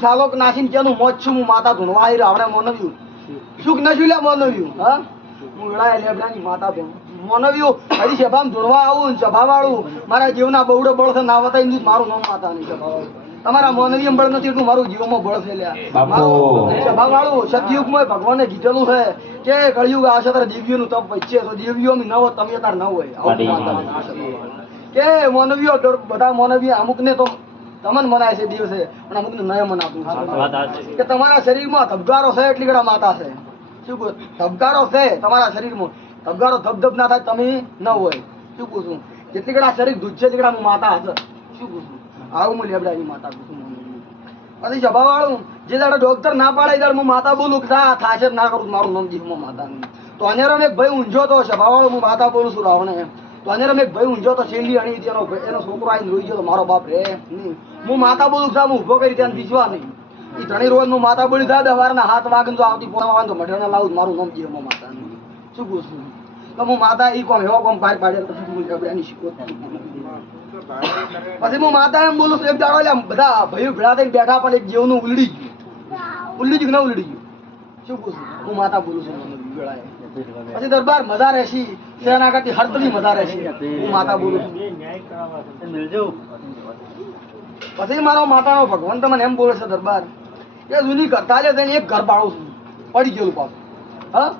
સાલોક નાસીને કેનું મોજ છું હું માતા ધૂણવા આવી રાવણે મોનવ્યું સુખ નશું લે મોનવ્યું હા હું વેળાએ લેબડાની માતા ધૂણ મોનવ્યું હરી સભામાં ધૂણવા આવું સભા વાળું મારા જીવના બહુડો બળ છે ના વતાઈ મારું નામ માતા નહીં સભા વાળું તમારા મોનવીયમ બળ નથી એટલું મારું જીવમાં બળ છે લ્યા સભા વાળું સતયુગમાં ભગવાને કીધેલું છે કે કળિયુગ આવશે તારે દિવ્યોનું તપ વચ્ચે તો દિવ્યોમાં ન હોય તમે તાર ન હોય કે મોનવીઓ બધા મોનવીઓ અમુક ને તો તમને મનાય છે દિવસે પણ અમુક ને નય મનાતું કે તમારા શરીરમાં ધબકારો છે એટલી ઘણા માતા છે શું કહું ધબકારો છે તમારા શરીરમાં ધબકારો ધબધબ ના થાય તમે ન હોય શું કહું છું જેટલી ઘણા શરીર દૂધ છે એટલી ઘણા માતા હશે શું કહું છું આવું હું લેબડાની માતા કહું પછી સભા વાળું જે દાડે ડોક્ટર ના પાડે ત્યારે હું માતા બોલું ના થાશે ના કરું મારું નામ જીવમાં માતા નહીં તો અનેરમ એક ભાઈ ઊંઝો તો સભા વાળું હું માતા બોલું છું રાવણે તો અનેરમ એક ભાઈ ઊંઝો તો છેલ્લી અણી એનો છોકરો આવીને રોઈ ગયો તો મારો બાપ રે હું માતા બોલું છું હું ઉભો કરી ત્યાં બીજવા નહીં એ ત્રણેય રોજ હું માતા બોલી થાય સવારના હાથ વાગે તો આવતી પોણા વાગે તો મઢેણા લાવું મારું નામ જીવમાં માતા નહીં શું કહું છું તો હું માતા એ કોમ એવો કોમ બહાર પાડે પછી હું લેબડાની શીખો પછી હું માતા એમ બોલું છું એક દાડો લે બધા ભાઈઓ ભેળા થઈને બેઠા પણ એક જીવનું ઉલડી ગયું ના ઉલડી ગયું શું કહું છું હું માતા બોલું છું ભેળાએ પછી દરબાર મજા રહેશી સેના કરતી હરતલી મજા રહેશી હું માતા બોલું છું પછી મારો માતાનો ભગવાન તમને એમ બોલે છે દરબાર એ જૂની કરતા લે એક ઘર પાડું છું પડી ગયેલું પાછું હા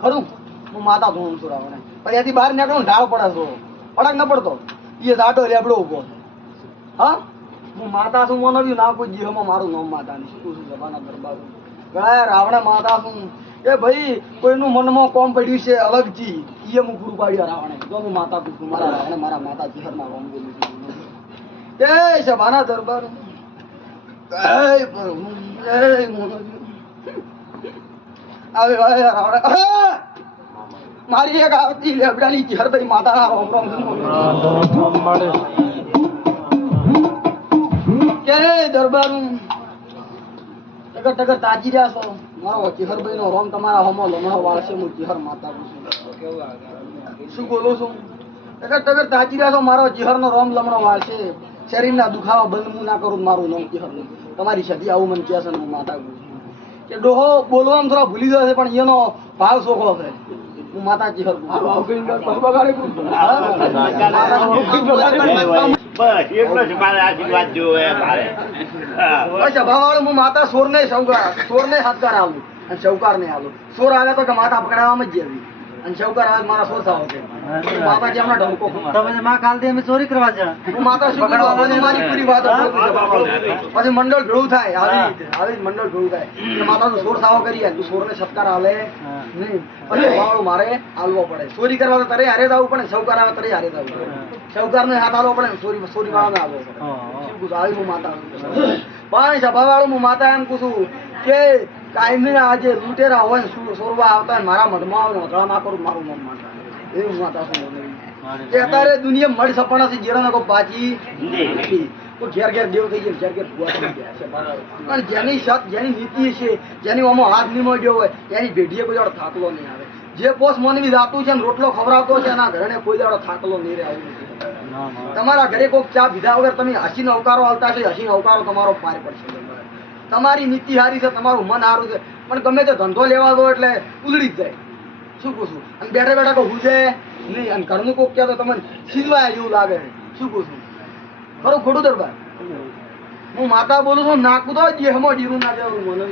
ખરું હું માતા ધોઉં છું રાવણે પછી એથી બહાર નીકળું ઢાળ પડે છો પડક ન પડતો એ સાટો લેબડો ઉભો હા હું માતા છું મોનવ્યું ના કોઈ જીવમાં મારું નામ માતા નહીં શું છું જવાના દરબાર ગયા રાવણે માતા છું એ ભાઈ કોઈનું મનમાં કોમ પડ્યું છે અલગથી એ હું પૂરું પાડ્યો રાવણે જો હું માતા પૂછું મારા રાવણે મારા માતા જીહરમાં રોમ બોલું છું એ સભાના દરબાર આવે રાવણે મારી એક આવતી લેબડાની જીહરભાઈ માતા રોમ રોમ કે દરબાર ટકર ટકર તાજી રહ્યા છો મારો ચિહરભાઈ નો રોમ તમારા હોમો લમણો વાળશે હું ચિહર માતા શું બોલું છું ટકર ટકર તાજી રહ્યા છો મારો ચિહર નો રોમ લમણો વાળશે શરીરના દુખાવા બંધ હું ના કરું મારું નામ ચિહર તમારી સદી આવું મને કહે છે હું માતા કે ડોહો બોલવામાં થોડા ભૂલી જશે પણ એનો ભાવ સોખો છે હું માતા ચિહર હું માતા સોર ને હાથકાર આવું અને શૌકાર ને આવું સોર આવે તો કે માતા પકડાવવામાં જ જેવી અને શૌકાર આવે મારા સોર થાવ છે માતા જેમના ઢંકો તમે માં કાલ દે અમે ચોરી કરવા જા હું માતા શું મારી પૂરી વાત પછી મંડળ ભેળું થાય આવી મંડળ ભેળું થાય માતા સોર થાવ કરીએ તું સોર ને સત્કાર આલે નહીં પછી વાળું મારે આલવો પડે ચોરી કરવા તો તરે હારે જવું પડે શૌકાર આવે તરે હારે જવું પડે શૌકાર ને હાથ આલવો પડે ચોરી વાળાને આવવો પડે આવી હું માતા પણ સભા વાળું હું માતા એમ પૂછું કે કાયમી આજે લૂંટેરા હોય સોરવા આવતા હોય મારા મઢમાં આવે નોંધણા ના કરું મારું નામ માતા એવું માતા શું કે અત્યારે દુનિયા મઢ સપના છે જેના કોઈ બાજી નથી ઘેર ઘેર દેવ થઈ ગયા ઘેર ઘેર ભૂવા થઈ ગયા છે પણ જેની સત જેની નીતિ છે જેની આમાં હાથ નીમળ્યો હોય એની ભેઢીએ કોઈ દાડો થાકલો નહીં આવે જે પોસ મોનવી જાતું છે ને રોટલો ખવડાવતો છે એના ઘરે કોઈ દાડો થાકલો નહીં રહે આવું નથી તમારા ઘરે કોઈક ચા પીધા વગર તમે હસીનો અવકારો આવતા છે હસીનો અવકારો તમારો પાર પડશે તમારી નીતિ સારી છે તમારું મન સારું છે પણ ગમે તે ધંધો લેવા દો એટલે ઉલડી જ જાય શું પૂછું અને બેઠા બેઠા કોઈ હુજે નહીં અને ઘરનું કોઈક ક્યાં તો તમને સીધવાય જેવું લાગે શું પૂછું ખરું ખોટું દરબાર હું માતા બોલું છું નાખું તો જેહમાં જીરું ના જવું મને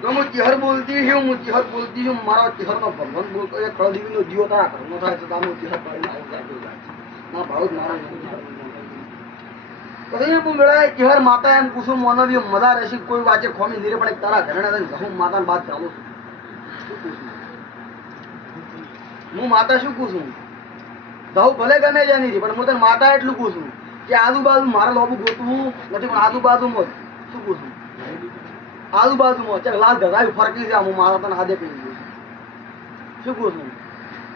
તો હું ચહેર બોલતી છું હું ચહેર બોલતી છું મારો ચહેરનો ભગવાન બોલતો એ કળદીવીનો જીવો તારા ઘરનો થાય છે તારું ચહેર પાડીને ના ભાવ જ મારા પછી હું મેળાય ચહેર માતા એમ પૂછું મોનવી મજા રહેશે કોઈ વાંચે ખોમી નીરે પણ તારા ઘરે હું માતા બાદ ચાલુ છું હું માતા શું પૂછું ભાવ ભલે ગમે છે નહીં પણ હું તને માતા એટલું પૂછું કે આજુબાજુ મારે લોબુ ગોતવું નથી પણ આજુબાજુમાં શું પૂછું આજુબાજુમાં ચાલ લાલ ધરાવી ફરકી છે હું મારા તને હાથે કહી દઉં શું પૂછું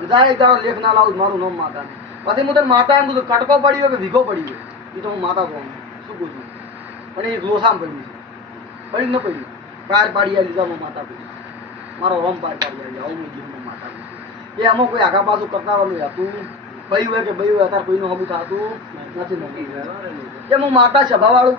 જાય તારો લેખ ના લાવું મારું નામ માતા પછી હું તને માતા એમ કીધું કટકો પડી કે વીઘો પડી ગયો એ તો હું માતા કહું શું પૂછું પણ એ લોસામ પડ્યું છે પડી ન પડ્યું પાર પાડી આ લીધા હું માતા પડી મારો રોમ પાર પાડી આવી આવું જીવનમાં માતા એ આમાં કોઈ આગા પાછું કરતાવાનું હતું ભાઈ હોય કે ભાઈ હોય અત્યારે કોઈનું હમું થતું નથી કે હું માતા સભાવાળું